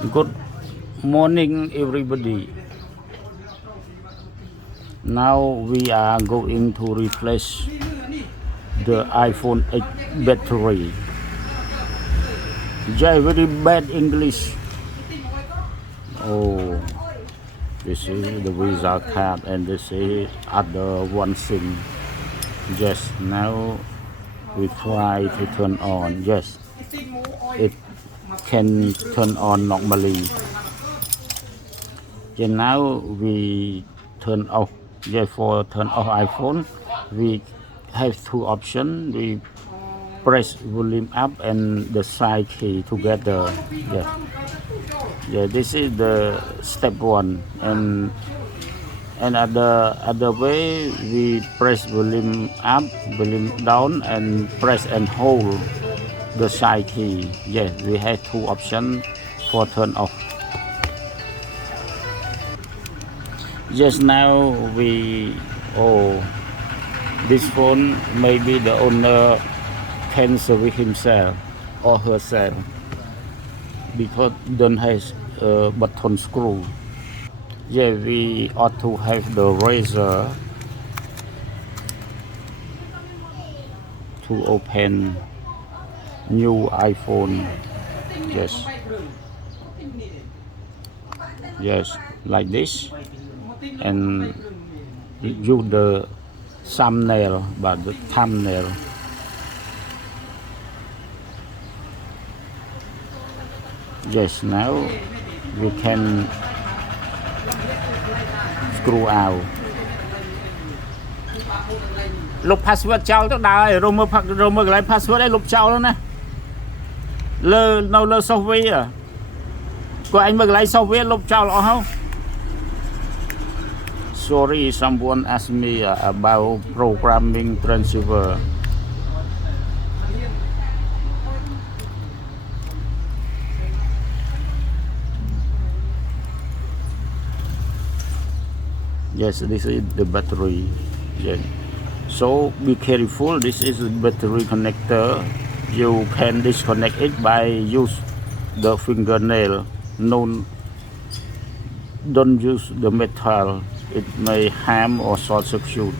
Good morning, everybody. Now we are going to replace the iPhone 8 battery. Very bad English. Oh, this is the Visa card, and this is other one thing. Yes, now we try to turn on. Yes, it can turn on normally. And now we turn off. For turn off iPhone, we have two options. We press volume up and the side key together. This is the step one. And other way, we press volume up, volume down, and press and hold the side key. We have two options for turn off. Just now this phone, maybe the owner can service himself or herself because don't have a button screw. We ought to have the razor to open new iPhone. Like this, and use the thumbnail, but the thumbnail. Now we can screw out. Lục password ចោលទៅដើរឲ្យរមើកន្លែង password ឲ្យលុបចោលណាលើ software ក៏អញមើលកន្លែង software លុបចោលអស់ហើយ Sorry, someone asked me about programming transceiver. This is the battery. So be careful. This is the battery connector. You can disconnect it by use the fingernail. Don't use the metal. It may harm or short circuit.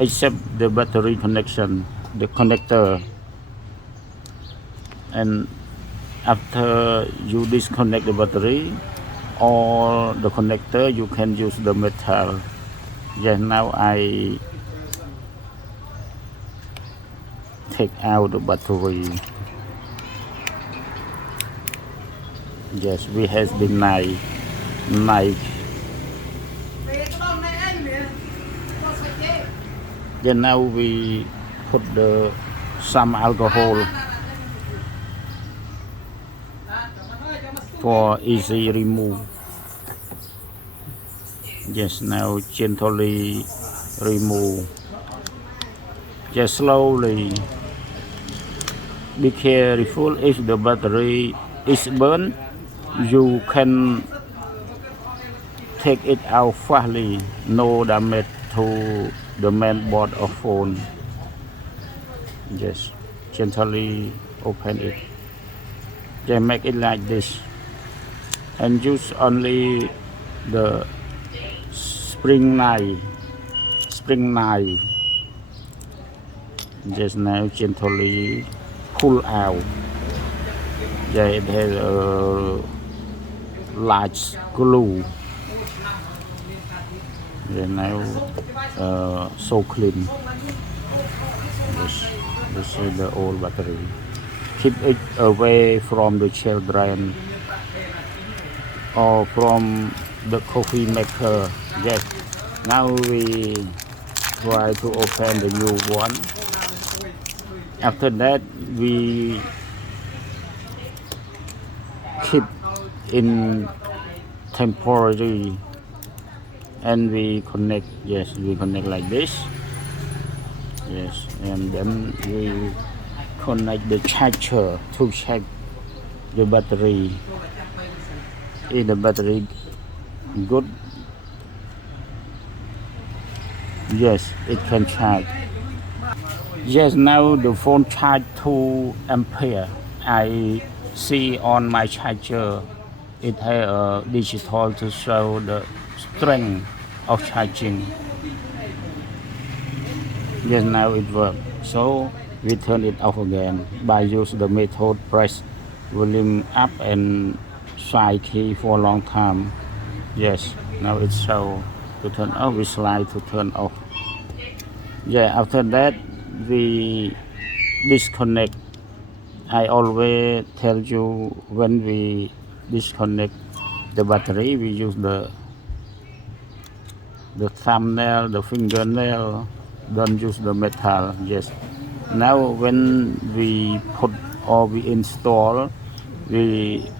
Except the battery connection, the connector. And after you disconnect the battery or the connector, you can use the metal. Now I take out the battery. We have the knife. Now we put some alcohol for easy remove. Now gently remove. Slowly. Be careful. If the battery is burned, you can take it out fastly. No damage to the main board of phone. Gently open it. Make it like this, and use only the spring knife. Now gently pull out. It has a large glue. Now so clean. This is the old battery. Keep it away from the children or from the coffee maker. Now we try to open the new one. After that, we keep in temporary, and we connect. We connect like this. And then we connect the charger to check the battery. Is the battery good? It can charge. Now the phone charge 2 ampere. I see on my charger, it has a digital to show the strength of charging. Yes, now it works. So we turn it off again by use the method press volume up and side key for a long time. Yes, now it's show to turn off. We slide to turn off. Yeah, after that we disconnect. I always tell you when we disconnect the battery, we use the thumbnail, the fingernail, don't use the metal. Yes. Now when we put or we install, we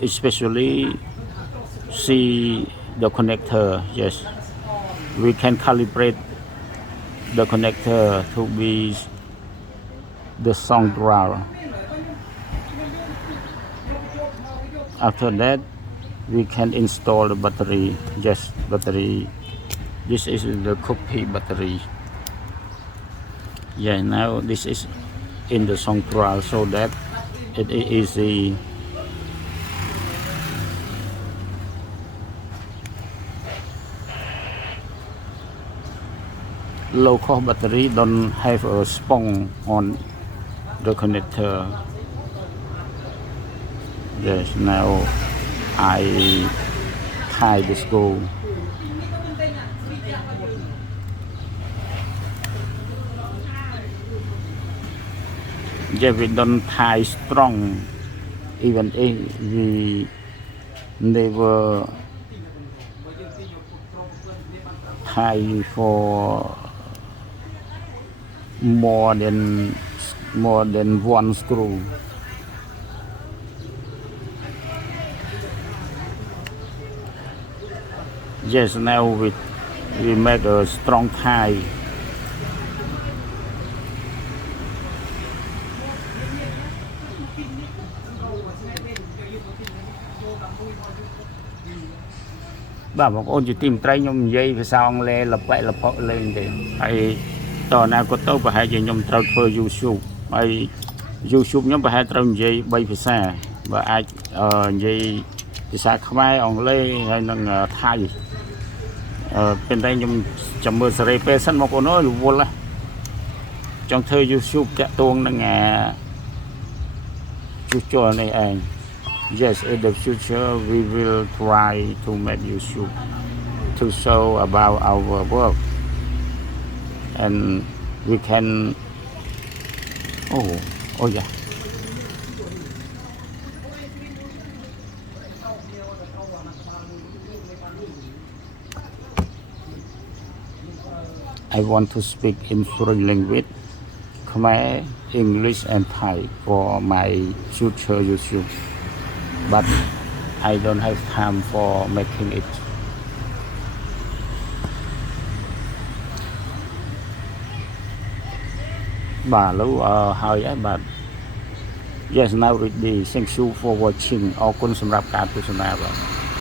especially see the connector. Yes, we can calibrate the connector to be the central. After that we can install the battery. Yes, battery, this is the copy battery. Yeah, now this is in the central so that it is easy. Low cost battery don't have a spring on the connector. Yes, now I tie the screw. Yeah, we don't tie strong, even if we never tie for more than one screw. Yes, now we make a strong tie. Bà một ôn chỉ tìm trai nhom dây phía sau ông lê lập vậy lập họ lên thì hay tờ nào có tâu và hai giờ nhom trâu phơi YouTube hay YouTube nhóm và hai trâu dây bay phía xa và ai dây phía xa không ai ông lê hay năng thay bên đây nhom chậm mưa sợi pe sân một con nói luôn là trong thời YouTube chạy tuông năng chú cho này anh. Yes, in the future we will try to make YouTube to show about our work, and we can. Oh yeah. I want to speak in foreign language, Khmer, English, and Thai for my future YouTube. But I don't have time for making it. Bà lưu hơi á bà. Yes, now ready. Thank you for watching. អរគុណសម្រាប់ការទស្សនាបាទ